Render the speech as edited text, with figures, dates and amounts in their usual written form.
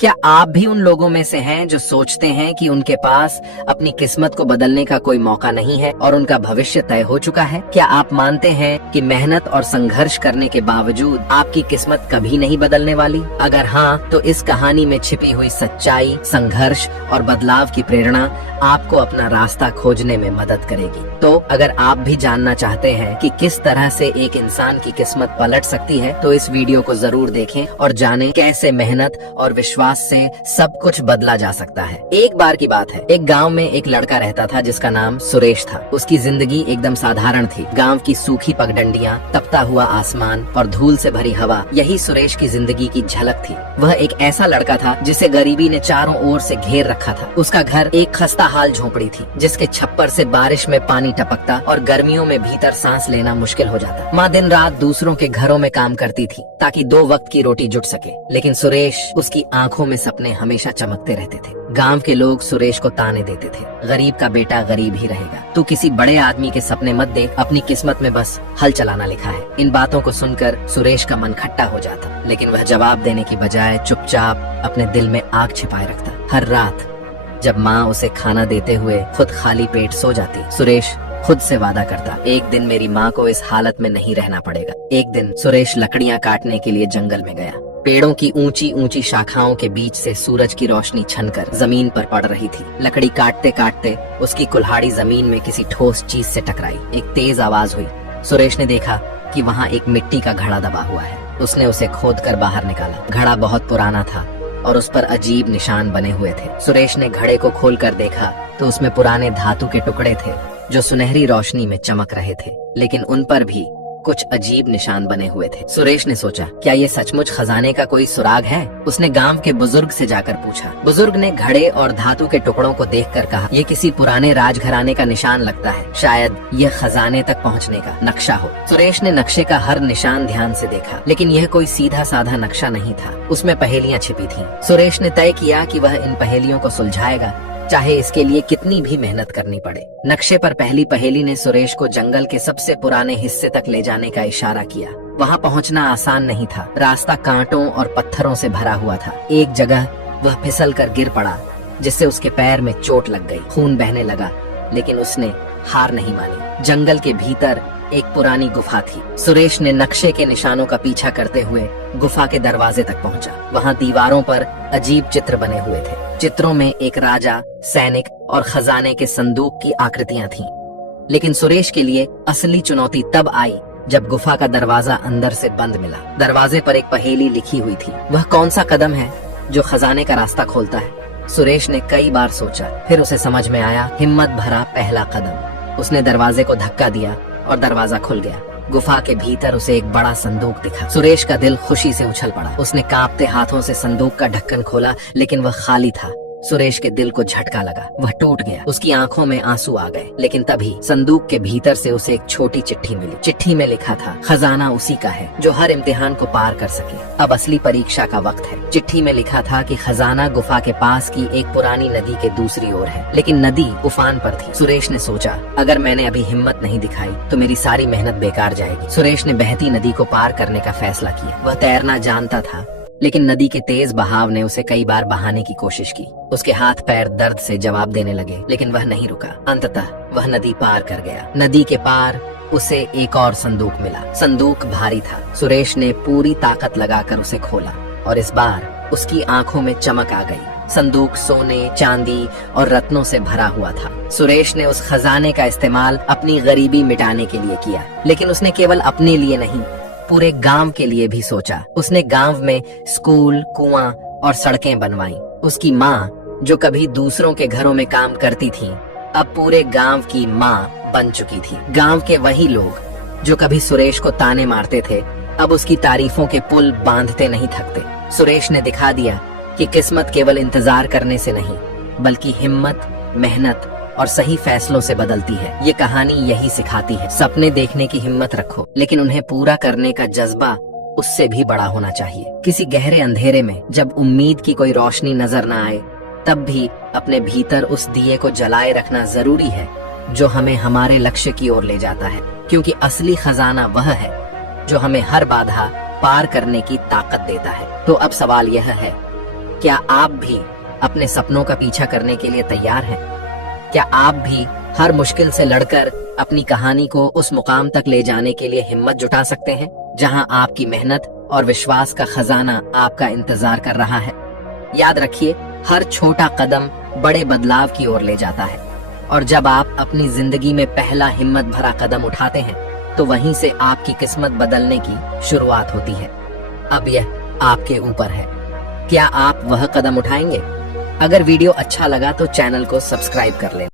क्या आप भी उन लोगों में से हैं जो सोचते हैं कि उनके पास अपनी किस्मत को बदलने का कोई मौका नहीं है और उनका भविष्य तय हो चुका है? क्या आप मानते हैं कि मेहनत और संघर्ष करने के बावजूद आपकी किस्मत कभी नहीं बदलने वाली? अगर हाँ, तो इस कहानी में छिपी हुई सच्चाई, संघर्ष और बदलाव की प्रेरणा आपको अपना रास्ता खोजने में मदद करेगी। तो अगर आप भी जानना चाहते हैं कि किस तरह से एक इंसान की किस्मत पलट सकती है, तो इस वीडियो को जरूर देखें और जानें कैसे मेहनत और विश्वास से सब कुछ बदला जा सकता है। एक बार की बात है, एक गांव में एक लड़का रहता था जिसका नाम सुरेश था। उसकी जिंदगी एकदम साधारण थी। गांव की सूखी पगडंडियां, तपता हुआ आसमान और धूल से भरी हवा, यही सुरेश की जिंदगी की झलक थी। वह एक ऐसा लड़का था जिसे गरीबी ने चारों ओर से घेर रखा था। उसका घर एक खस्ता हाल झोपड़ी थी, जिसके छप्पर से बारिश में पानी टपकता और गर्मियों में भीतर सांस लेना मुश्किल हो जाता। माँ दिन रात दूसरों के घरों में काम करती थी ताकि 2 वक्त की रोटी जुट सके, लेकिन सुरेश, उसकी आंखों में सपने हमेशा चमकते रहते थे। गांव के लोग सुरेश को ताने देते थे, गरीब का बेटा गरीब ही रहेगा, तू किसी बड़े आदमी के सपने मत देख, अपनी किस्मत में बस हल चलाना लिखा है। इन बातों को सुनकर सुरेश का मन खट्टा हो जाता, लेकिन वह जवाब देने की बजाय चुपचाप अपने दिल में आग छिपाए रखता। हर रात जब माँ उसे खाना देते हुए खुद खाली पेट सो जाती, सुरेश खुद से वादा करता, एक दिन मेरी माँ को इस हालत में नहीं रहना पड़ेगा। एक दिन सुरेश लकड़ियाँ काटने के लिए जंगल में गया। पेड़ों की ऊंची ऊंची शाखाओं के बीच से सूरज की रोशनी छनकर जमीन पर पड़ रही थी। लकड़ी काटते काटते उसकी कुल्हाड़ी जमीन में किसी ठोस चीज से टकराई। एक तेज आवाज हुई। सुरेश ने देखा कि वहाँ एक मिट्टी का घड़ा दबा हुआ है। उसने उसे खोदकर बाहर निकाला। घड़ा बहुत पुराना था और उस पर अजीब निशान बने हुए थे। सुरेश ने घड़े को खोलकर देखा तो उसमें पुराने धातु के टुकड़े थे जो सुनहरी रोशनी में चमक रहे थे, लेकिन उन पर भी कुछ अजीब निशान बने हुए थे। सुरेश ने सोचा, क्या ये सचमुच खजाने का कोई सुराग है? उसने गांव के बुजुर्ग से जाकर पूछा। बुजुर्ग ने घड़े और धातु के टुकड़ों को देखकर कहा, ये किसी पुराने राजघराने का निशान लगता है, शायद ये खजाने तक पहुंचने का नक्शा हो। सुरेश ने नक्शे का हर निशान ध्यान से देखा, लेकिन यह कोई सीधा साधा नक्शा नहीं था। उसमें पहेलियां छिपी थीं। सुरेश ने तय किया कि वह इन पहेलियों को सुलझाएगा, चाहे इसके लिए कितनी भी मेहनत करनी पड़े। नक्शे पर पहली पहेली ने सुरेश को जंगल के सबसे पुराने हिस्से तक ले जाने का इशारा किया। वहाँ पहुँचना आसान नहीं था। रास्ता कांटों और पत्थरों से भरा हुआ था। एक जगह वह फिसल कर गिर पड़ा, जिससे उसके पैर में चोट लग गई। खून बहने लगा, लेकिन उसने हार नहीं मानी। जंगल के भीतर एक पुरानी गुफा थी। सुरेश ने नक्शे के निशानों का पीछा करते हुए गुफा के दरवाजे तक पहुंचा। वहां दीवारों पर अजीब चित्र बने हुए थे। चित्रों में एक राजा, सैनिक और खजाने के संदूक की आकृतियां थीं। लेकिन सुरेश के लिए असली चुनौती तब आई जब गुफा का दरवाजा अंदर से बंद मिला। दरवाजे पर एक पहेली लिखी हुई थी, वह कौन सा कदम है जो खजाने का रास्ता खोलता है? सुरेश ने कई बार सोचा, फिर उसे समझ में आया, हिम्मत भरा पहला कदम। उसने दरवाजे को धक्का दिया और दरवाजा खुल गया। गुफा के भीतर उसे एक बड़ा संदूक दिखा। सुरेश का दिल खुशी से उछल पड़ा। उसने कांपते हाथों से संदूक का ढक्कन खोला, लेकिन वह खाली था। सुरेश के दिल को झटका लगा, वह टूट गया। उसकी आंखों में आंसू आ गए। लेकिन तभी संदूक के भीतर से उसे एक छोटी चिट्ठी मिली। चिट्ठी में लिखा था, खजाना उसी का है जो हर इम्तिहान को पार कर सके। अब असली परीक्षा का वक्त है। चिट्ठी में लिखा था कि खजाना गुफा के पास की एक पुरानी नदी के दूसरी ओर है, लेकिन नदी उफान पर थी। सुरेश ने सोचा, अगर मैंने अभी हिम्मत नहीं दिखाई तो मेरी सारी मेहनत बेकार जाएगी। सुरेश ने बहती नदी को पार करने का फैसला किया। वह तैरना जानता था, लेकिन नदी के तेज बहाव ने उसे कई बार बहाने की कोशिश की। उसके हाथ पैर दर्द से जवाब देने लगे, लेकिन वह नहीं रुका। अंततः वह नदी पार कर गया। नदी के पार उसे एक और संदूक मिला। संदूक भारी था। सुरेश ने पूरी ताकत लगाकर उसे खोला और इस बार उसकी आंखों में चमक आ गई। संदूक सोने, चांदी और रत्नों से भरा हुआ था। सुरेश ने उस खजाने का इस्तेमाल अपनी गरीबी मिटाने के लिए किया, लेकिन उसने केवल अपने लिए नहीं, पूरे गांव के लिए भी सोचा। उसने गांव में स्कूल, कुआं और सड़कें बनवाई। उसकी माँ, जो कभी दूसरों के घरों में काम करती थी, अब पूरे गांव की माँ बन चुकी थी। गांव के वही लोग जो कभी सुरेश को ताने मारते थे, अब उसकी तारीफों के पुल बांधते नहीं थकते। सुरेश ने दिखा दिया कि किस्मत केवल इंतजार करने से नहीं, बल्कि हिम्मत, मेहनत और सही फैसलों से बदलती है। ये कहानी यही सिखाती है, सपने देखने की हिम्मत रखो, लेकिन उन्हें पूरा करने का जज्बा उससे भी बड़ा होना चाहिए। किसी गहरे अंधेरे में जब उम्मीद की कोई रोशनी नजर न आए, तब भी अपने भीतर उस दिए को जलाए रखना जरूरी है जो हमें हमारे लक्ष्य की ओर ले जाता है, क्योंकि असली खजाना वह है जो हमें हर बाधा पार करने की ताकत देता है। तो अब सवाल यह है, क्या आप भी अपने सपनों का पीछा करने के लिए तैयार हैं? क्या आप भी हर मुश्किल से लड़कर अपनी कहानी को उस मुकाम तक ले जाने के लिए हिम्मत जुटा सकते हैं जहां आपकी मेहनत और विश्वास का खजाना आपका इंतजार कर रहा है? याद रखिए, हर छोटा कदम बड़े बदलाव की ओर ले जाता है और जब आप अपनी जिंदगी में पहला हिम्मत भरा कदम उठाते हैं तो वहीं से आपकी किस्मत बदलने की शुरुआत होती है। अब यह आपके ऊपर है, क्या आप वह कदम उठाएंगे? अगर वीडियो अच्छा लगा तो चैनल को सब्सक्राइब कर लें।